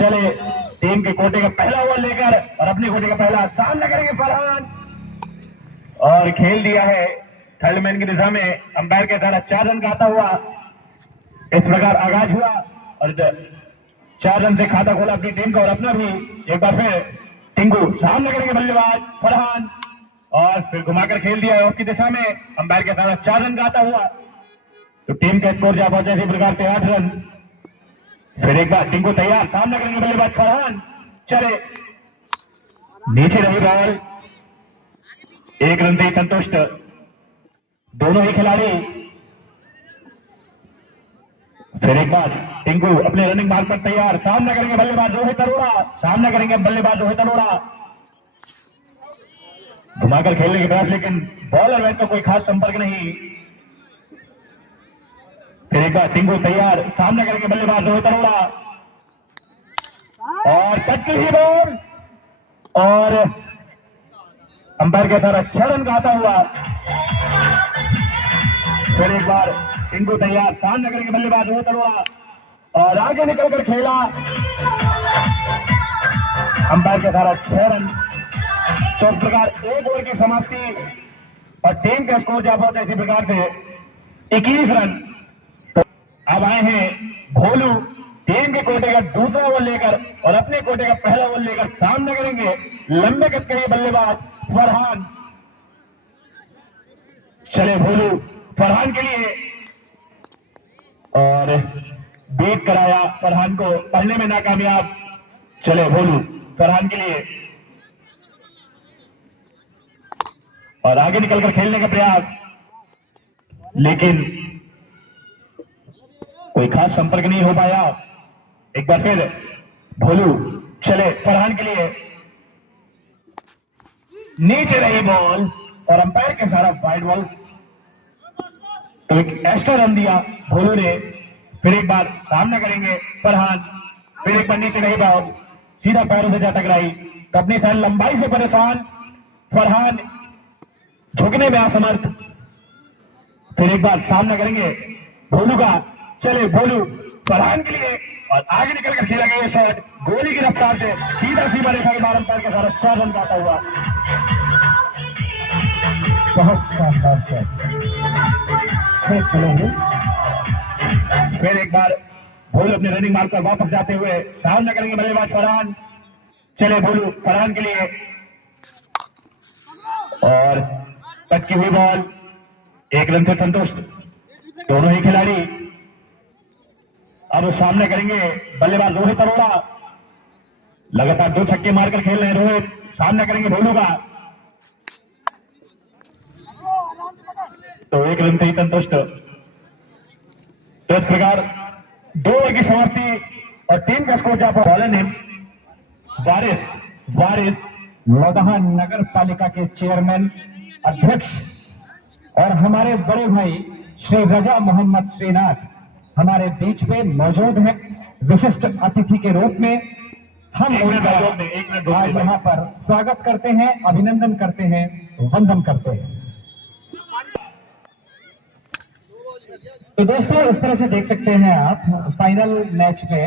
चले टीम के कोटे का पहला ओवर लेकर और अपने कोटे का पहला सामना करेंगे फरहान। और खेल दिया है थर्ड मैन की दिशा में। अंपायर के द्वारा 4 रन का आता हुआ इस प्रकार आगाज हुआ और 4 रन से खाता खोला अपनी टीम का और अपना भी। एक बार फिर टिंकू सामने करेंगे बल्लेबाज फरहान और फिर घुमाकर खेल दिया है ऑफ की दिशा में। अंपायर के द्वारा 4 रन का आता हुआ तो टीम का स्कोर जा पहुंचा इसी प्रकार से 8 रन। फिर एक बार टिंकू तैयार सामना करेंगे बल्लेबाज फरहान। चले नीचे रही बॉल, 1 रन से संतुष्ट दोनों ही खिलाड़ी। फिर एक बार टिंकू अपने रनिंग मार्क पर तैयार सामना करेंगे बल्लेबाज रोहित अरोड़ा। सामना करेंगे बल्लेबाज रोहित अरोड़ा। घुमाकर खेलने के प्रयास लेकिन बॉल और बैट का कोई खास संपर्क नहीं। फिर एक बार टिंकू तैयार सामना करेंगे बल्लेबाज रोहित अरोड़ा और टच की ही बॉल और अंपायर के द्वारा 6 रन का आता हुआ। फिर एक बार टिंकू तैयार सामना करेंगे बल्लेबाज रोहित अरोड़ा और आगे निकलकर खेला। अंपायर के द्वारा 6 रन। तो इस प्रकार 1 ओवर की समाप्ति और टीम का स्कोर जा पहुंचा इसी प्रकार से 21 रन। तो अब आए हैं भोलू टीम के कोटे का दूसरा ओवर लेकर और अपने कोटे का पहला ओवर लेकर सामना करेंगे लंबे कद के बल्लेबाज फरहान। चले भोलू फरहान के लिए और बीट कराया फरहान को, पढ़ने में नाकामयाब। चले भोलू फरहान के लिए और आगे निकलकर खेलने का प्रयास लेकिन कोई खास संपर्क नहीं हो पाया। एक बार फिर भोलू चले फरहान के लिए, नीचे रही बॉल और अंपायर के सारा वाइड बॉल। तो एक एक्स्ट्रा रन दिया भोलू ने। फिर एक बार सामना करेंगे फरहान। फिर एक बार नीचे रही बॉल सीधा पैरों से जा टकराई तो अपनी सारी लंबाई से परेशान फरहान झुकने में असमर्थ। फिर एक बार सामना करेंगे भोलू का। चले भोलू फरहान के लिए और आगे निकलकर खेला गया शॉट गोली की रफ्तार से सीधा सीधा रेखा के बार अंपायर के सारा 4 रन का आता हुआ। बहुत शानदार शॉट। फिर एक बार भोलू अपने रनिंग मार्क पर वापस जाते हुए सामना करेंगे बल्लेबाज फरहान। चले भोलू फरहान के लिए और कट की हुई बॉल, 1 रन से संतुष्ट दोनों ही खिलाड़ी। अब सामने करेंगे बल्लेबाज रोहित अरोड़ा। लगातार 2 छक्के मारकर खेल रहे हैं रोहित। सामना करेंगे भोलू का तो 1 रन से ही संतुष्ट। तो इस प्रकार 2 ओवर की समाप्ति और टीम का स्कोर जा पहुंचा। बॉलर नेम वारिस लौदहा नगर पालिका के चेयरमैन अध्यक्ष और हमारे बड़े भाई श्री रजा मोहम्मद श्रीनाथ हमारे बीच में मौजूद हैं विशिष्ट अतिथि के रूप में। हम आज यहाँ पर स्वागत करते हैं, अभिनंदन करते हैं, वंदन करते हैं। तो दोस्तों इस तरह से देख सकते हैं आप फाइनल मैच में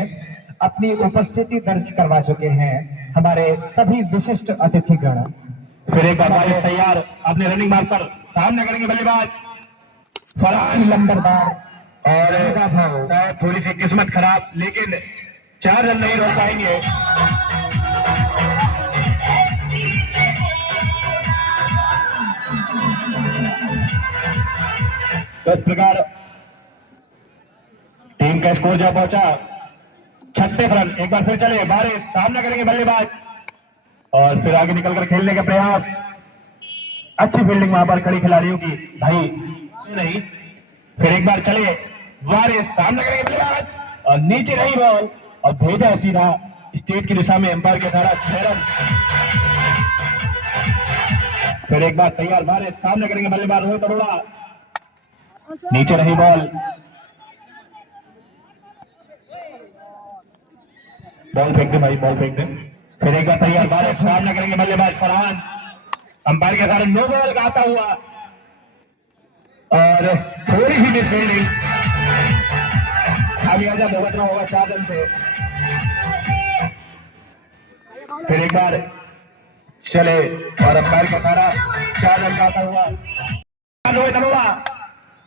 अपनी उपस्थिति दर्ज करवा चुके हैं हमारे सभी विशिष्ट अतिथिगण। फिर एक बार तैयार अपने रनिंग मार्क पर सामने करेंगे बल्लेबाज फरहान लंबरदार और थोड़ी सी किस्मत खराब लेकिन 4 रन नहीं रोक पाएंगे। तो इस प्रकार टीम का स्कोर जा पहुंचा 36 रन। एक बार फिर चले बारिश सामना करेंगे बल्लेबाज और फिर आगे निकलकर खेलने का प्रयास। अच्छी फील्डिंग वहां पर खड़ी खिलाड़ियों की भाई नहीं। फिर एक बार चले वारिस सामना करेंगे बल्लेबाज और नीचे रही बॉल और भेजा सीधा स्टेट की दिशा में अंपायर के द्वारा 6 रन। फिर एक बार तैयार वारिस सामना करेंगे बल्लेबाज रोहित अरोड़ा। नीचे रही बॉल फेंक दे भाई, बॉल फेंक दे। फिर एक बार तैयार वारिस सामना करेंगे बल्लेबाज फरहान। अंपायर के द्वारा 9 बॉल का आता हुआ और थोड़ी सी मिसफील्डिंग। खामियाजा भुगतना होगा 4 रन से। फिर एक बार चले और अंपायर का तारा 4 रन का आता हुआ रोहित अरोड़ा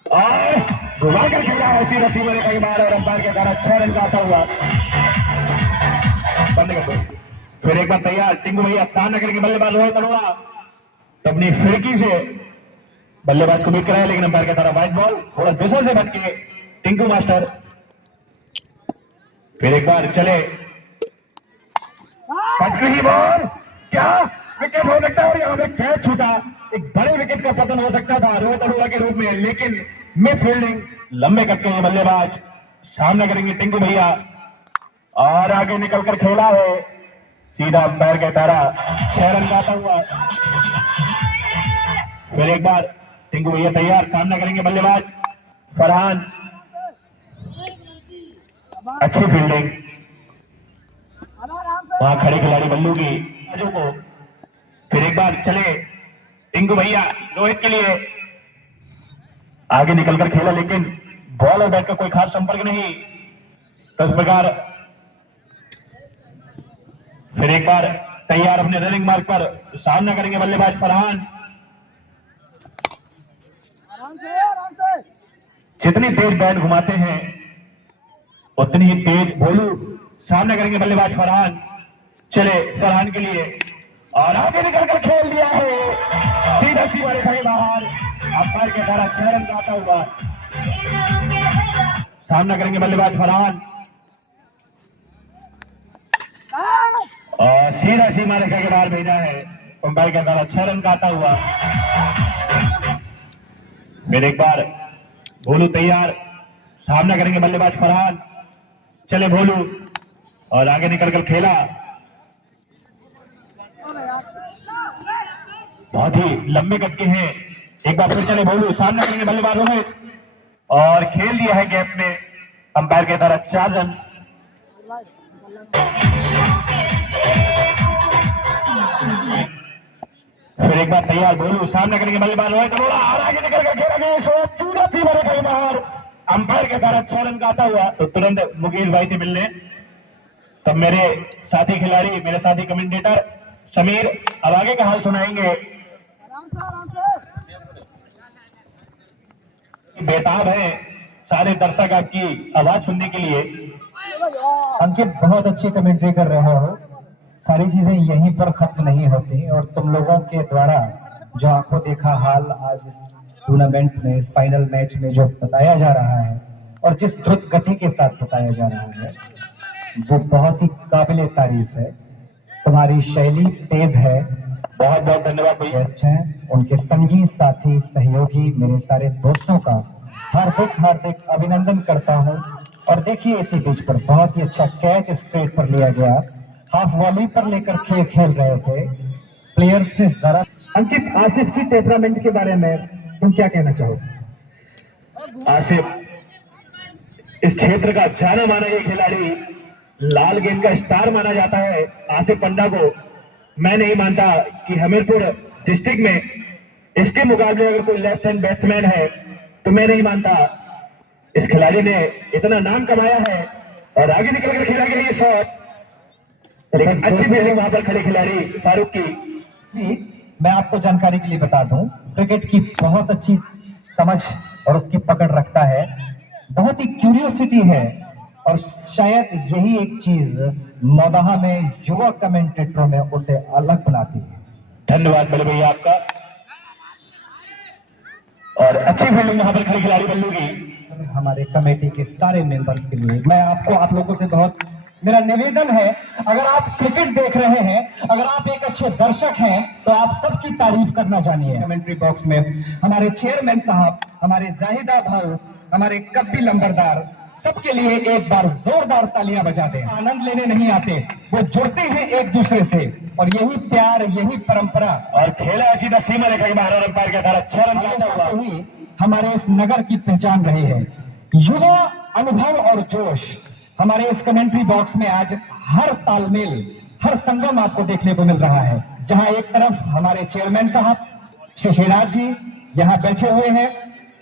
और घुमा कर खेला है उसी रसीवर ने कई बार और अंपायर के द्वारा 6 रन का आता हुआ बंद कर दो। फिर एक बार तैयार टिंकू भैया सामने करके बल्लेबाज रोहित अरोड़ा अपनी फिरकी से बल्लेबाज को बीट कराया लेकिन अंपायर के द्वारा वाइट बॉल थोड़ा दिशा से बच के टिंकू मास्टर। फिर एक बार चले पटकी बॉल क्या विकेट हो सकता है और यहां पे कैच छूटा एक बड़े विकेट का पतन हो सकता था रोहित अरोड़ा के रूप में लेकिन मिस फील्डिंग लंबे कट के बल्लेबाज सामना करेंगे टिंकू भैया और आगे निकलकर खेला है सीधा अंपायर का तारा 6 रन का आता हुआ। फिर एक बार टिंकू भैया तैयार सामना करेंगे बल्लेबाज फरहान अच्छी फील्डिंग वहां खड़े खिलाड़ी बल्लू की को। फिर एक बार चले टिंकू भैया रोहित के लिए आगे निकलकर खेला लेकिन बॉल और बैट का कोई खास संपर्क नहीं तो इस प्रकार फिर एक बार तैयार अपने रनिंग मार्ग पर सामना करेंगे बल्लेबाज फरहान। जितनी तेज बैट घुमाते हैं उतनी ही तेज भोलू सामना करेंगे बल्लेबाज फरहान। चले फरहान के लिए और आगे निकलकर खेल दिया है सीधा सीधा रेखा के बाहर अंपायर के द्वारा 6 रन का आता हुआ। सामना करेंगे बल्लेबाज फरहान और सीधा सीमा रेखा के बाहर भेजा है अंपायर के द्वारा 6 रन का आता हुआ। फिर एक बार भोलू तैयार सामना करेंगे बल्लेबाज फरहान। चले भोलू और आगे निकलकर खेला बहुत ही लंबे कट के हैं। एक बार फिर चले भोलू सामना करेंगे बल्लेबाज रोहित और खेल दिया है गैप में अंपायर के द्वारा 4 रन। फिर एक बार तैयार भोलू सामने करेंगे बल्लेबाज रोहित अरोड़ा और आगे निकल कर खेला गया सूरज सी बड़े कहीं बाहर अंपायर के द्वारा 6 रन का आता हुआ। तो तुरंत मुकेश भाई से मिलने तब मेरे साथी खिलाड़ी मेरे साथी कमेंटेटर समीर अब आगे का हाल सुनाएंगे। बेताब है सारे दर्शक आपकी आवाज सुनने के लिए। अंकित बहुत अच्छी कमेंट्री कर रहे हो। सारी चीजें यहीं पर खत्म नहीं होती और तुम लोगों के द्वारा जो आंखों देखा हाल आज इस टूर्नामेंट में इस फाइनल मैच में जो बताया जा रहा है और जिस द्रुत गति के साथ बताया जा रहा है वो बहुत ही काबिले तारीफ है। तुम्हारी शैली तेज है। बहुत बहुत धन्यवाद भैया। गेस्ट हैं उनके संगी साथी सहयोगी मेरे सारे दोस्तों का हार्दिक हार्दिक अभिनंदन करता हूं। और देखिए इसी बीच पर बहुत ही अच्छा कैच स्ट्रेट पर लिया गया। हाफ वॉली पर लेकर खेल रहे थे प्लेयर्स ने जरा। अंकित आसिफ की टेम्परामेंट के बारे में तुम क्या कहना चाहोगे? आसिफ इस क्षेत्र का जाना माना ये खिलाड़ी लाल गेंद का स्टार माना जाता है। आसिफ पंडा को मैं नहीं मानता कि हमीरपुर डिस्ट्रिक्ट में इसके मुकाबले अगर कोई लेफ्ट हैंड बैट्समैन है तो मैं नहीं मानता। इस खिलाड़ी ने इतना नाम कमाया है और आगे निकलकर खेला गया ये शॉट। अच्छी फील्डिंग वहां पर खड़े खिलाड़ी फारूक की। मैं आपको जानकारी के लिए बता दूं क्रिकेट की बहुत अच्छी समझ और उसकी पकड़ रखता है। बहुत ही क्यूरियोसिटी है और शायद यही एक चीज मौदाहा में युवा कमेंटेटरों में उसे अलग बनाती है। धन्यवाद बड़े भैया आपका। और अच्छी फील्डिंग वहां पर खड़े खिलाड़ी बल्लू की। हमारे कमेटी के सारे मेंबर्स के लिए मैं आप लोगों से बहुत मेरा निवेदन है, अगर आप क्रिकेट देख रहे हैं, अगर आप एक अच्छे दर्शक हैं तो आप सबकी तारीफ करना जानिए। कमेंट्री बॉक्स में हमारे चेयरमैन साहब, हमारे जाहिदा भाई, हमारे कप्पी लंबरदार, सबके लिए एक बार जोरदार तालियां बजा दें। आनंद लेने नहीं आते, वो जुड़ते हैं एक दूसरे से और यही प्यार, यही परंपरा। और खेला सीधा सीमा रेखा के बाहर अंपायर का धारा 6 रन का ही हमारे इस नगर की पहचान रही है। युवा अनुभव और जोश हमारे इस कमेंट्री बॉक्स में आज हर तालमेल, हर संगम आपको देखने को मिल रहा है। जहां एक तरफ हमारे चेयरमैन साहब शशिराज जी यहां बैठे हुए हैं,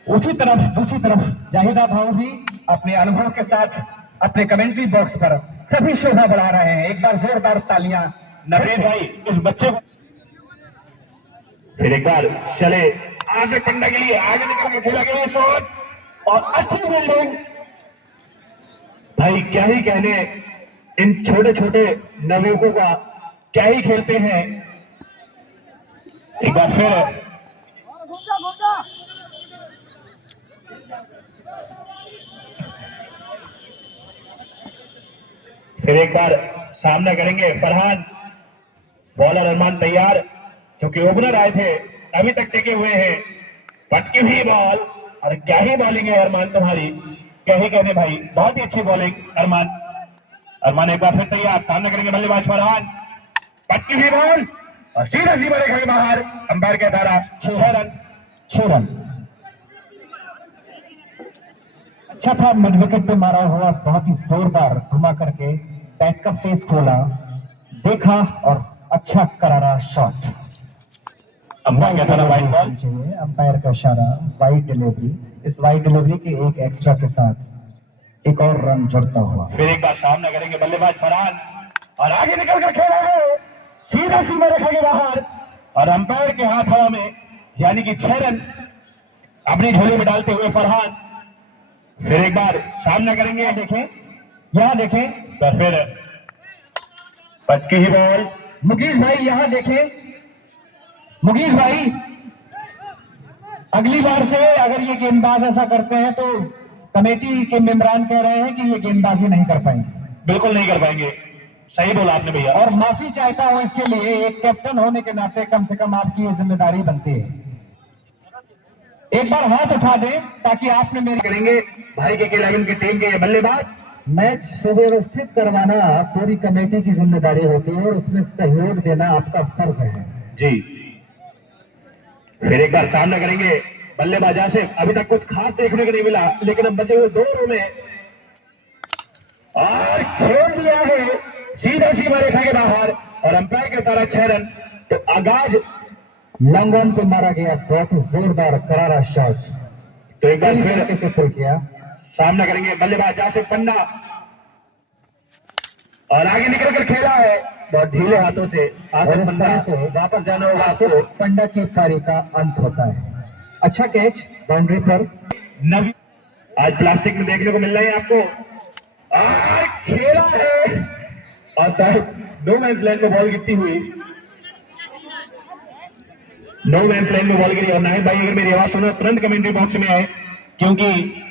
उसी तरफ दूसरी तरफ जाहिदा भाऊ भी अपने अनुभव के साथ अपने कमेंट्री बॉक्स पर सभी शोभा बढ़ा रहे हैं। एक बार जोरदार तालियां नवीद भाई इस बच्चे को फिर एक बार चले आगे पंडा के लिए आगे निकल के खेला गया शॉट और अच्छी फील्डिंग। भाई क्या ही कहने इन छोटे छोटे नवयुवकों का, क्या ही खेलते हैं। एक बार फिर एक बार सामना करेंगे फरहान। बॉलर अरमान तैयार, क्योंकि ओपनर आए थे अभी तक टिके हुए हैं। पटकी हुई बॉल और क्या ही बॉलिंग है अरमान तुम्हारी, क्या ही कहने भाई, बहुत ही अच्छी बॉलिंग अरमान। अरमान एक बार फिर तैयार, सामने करेंगे बल्लेबाज फरहान। पटकी हुई बॉल और सीधा सीधा रेखा बाहर। अंपायर का इशारा 6 रन। 6 रन। अच्छा था, मिड विकेट पे मारा हुआ, बहुत ही जोरदार घुमा करके बैट का फेस खोला, देखा और अच्छा करारा शॉट। अंपायर का इशारा वाइड बॉल चाहिए, अंपायर का इशारा वाइड डिलीवरी। इस वाइड डिलीवरी के एक एक्स्ट्रा के साथ एक और रन जुड़ता हुआ। फिर एक बार सामना करेंगे बल्लेबाज फरहान और आगे निकल कर खेला है, सीधा सीधा रखा गया बाहर और अंपायर के हाथ हवा में, यानी कि 6 रन अपनी झोली में डालते हुए फरहान। फिर एक बार सामना करेंगे, देखें यहां देखें, तो फिर पटकी ही बॉल। मुकेश भाई यहां देखें, मुकेश भाई अगली बार से अगर ये गेंदबाज ऐसा करते हैं तो कमेटी के मेंबरान कह रहे हैं कि ये गेंदबाजी नहीं कर पाएंगे। बिल्कुल नहीं कर पाएंगे, सही बोला आपने भैया। और माफी चाहता हूं इसके लिए, एक कैप्टन होने के नाते कम से कम आपकी ये जिम्मेदारी बनती है। एक बार हाथ उठा दें ताकि आपने मेरी करेंगे भाई के 11 की टीम के बल्लेबाज। मैच सुव्यवस्थित करवाना पूरी कमेटी की जिम्मेदारी होती है और उसमें सहयोग देना आपका फर्ज है जी। फिर एक बार सामना करेंगे बल्लेबाज आसिफ। अभी तक कुछ खास देखने को नहीं मिला, लेकिन अब बचे हुए 2 ओवरों में और खेल दिया है सीधा सीधा रेखा के बाहर और अंपायर के द्वारा 6 रन। तो आगाज लॉन्ग ऑन पे मारा गया, बहुत ही जोरदार करारा शॉट। तो एक बार फिर कैसे पुल किया। सामना करेंगे बल्लेबाज आसिफ पन्ना और आगे निकलकर खेला है बहुत ढीले हाथों से। आसिफ पन्ना से वापस जाना होगा आपको, पंडा की पारी का अंत होता है। अच्छा कैच बाउंड्री पर। नवी आज प्लास्टिक में देखने को मिल रहा है आपको और खेला है और शायद नो मैन लाइन में बॉल गिरती हुई, नो मैन लाइन में बॉल गिरी। और नाहिद भाई अगर मेरी आवाज सुनो तुरंत कमेंट्री बॉक्स में आए, क्योंकि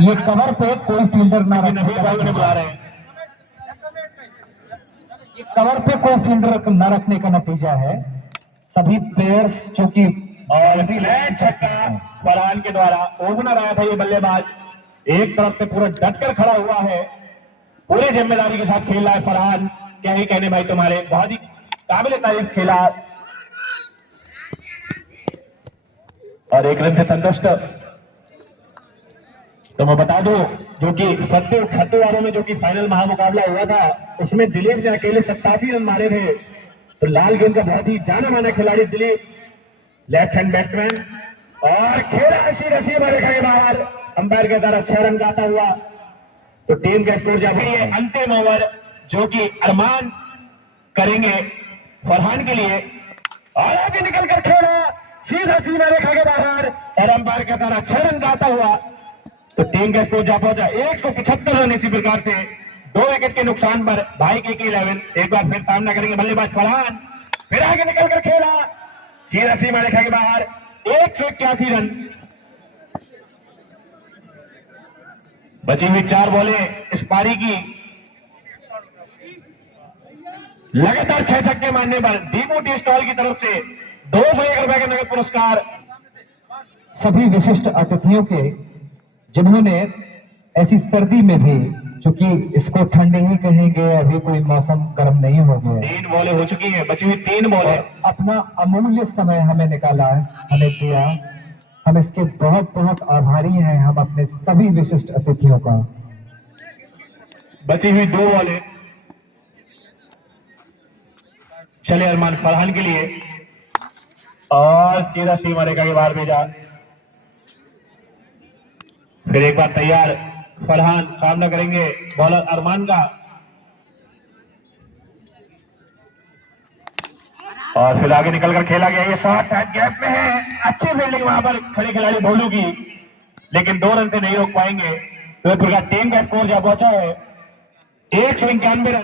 ये कवर पे कोई फील्डर ना नवीद भाई उन्हें बुला रहे हैं। ये कवर पे कोई फील्डर न रखने का नतीजा है। सभी प्लेयर्स जो कि और फ्लैट छक्का फरहान के द्वारा। ओपनर आया था ये बल्लेबाज, एक तरफ से पूरा डटकर खड़ा हुआ है, पूरे जिम्मेदारी के साथ खेल रहा है फरहान। क्या ही कहने भाई तुम्हारे, बहुत ही काबिल तारीफ खेला और 1 रन से संतुष्ट। तो मैं बता दूं, जो कि खत्ते वालों में जो कि फाइनल महामुकाबला हुआ था उसमें दिलीप ने अकेले 87 रन मारे थे। तो लाल गेंद का बहुत ही जाना माना खिलाड़ी दिलीप, लेफ्ट हैंड बैट्समैन, और खेला ऐसी रसी मारे खाए बाहर। अंपायर के द्वारा 6 रन गाता हुआ। तो टीम का स्कोर जब ये अंतिम ओवर जो कि अरमान करेंगे फरहान के लिए और आगे निकल कर खेला सीधा सीधा रेखा के बाहर और अंपायर के द्वारा 6 रन गाता हुआ। तो टीम का स्कोर जा पहुंचा 175 रन। इसी प्रकार से 2 विकेट के नुकसान पर भाई के 11। एक बार फिर सामना करेंगे बल्लेबाज फरहान, फिर आगे निकल कर खेला सीधा सीमा रेखा के बाहर 181 रन। बची हुई 4 बॉलें इस पारी की, लगातार 6 छक्के मारने पर दीपू टी स्टॉल की तरफ से 201 रुपए का नगद पुरस्कार सभी विशिष्ट अतिथियों के, जिन्होंने ऐसी सर्दी में भी, चूंकि इसको ठंड ही कहेंगे, अभी कोई मौसम गर्म नहीं हो गया, 3 बॉलें हो चुकी हैं, बची हुई 3 बॉलें, अपना अमूल्य समय हमें निकाला, हमें दिया। हम इसके बहुत बहुत आभारी हैं, हम अपने सभी विशिष्ट अतिथियों का। बची हुई 2 बॉलें चले अरमान फरहान के लिए और सीधा सीमा रेखा के बाहर भेजा। फिर एक बार तैयार फरहान, सामना करेंगे बॉलर अरमान का। और फिर आगे निकलकर खेला गया, ये शॉट शायद गैप में है, अच्छी फील्डिंग वहां पर खड़े खिलाड़ी भोलू की, लेकिन 2 रन से नहीं रोक पाएंगे। जोधपुर का टीम का स्कोर जा पहुंचा है 191 रन।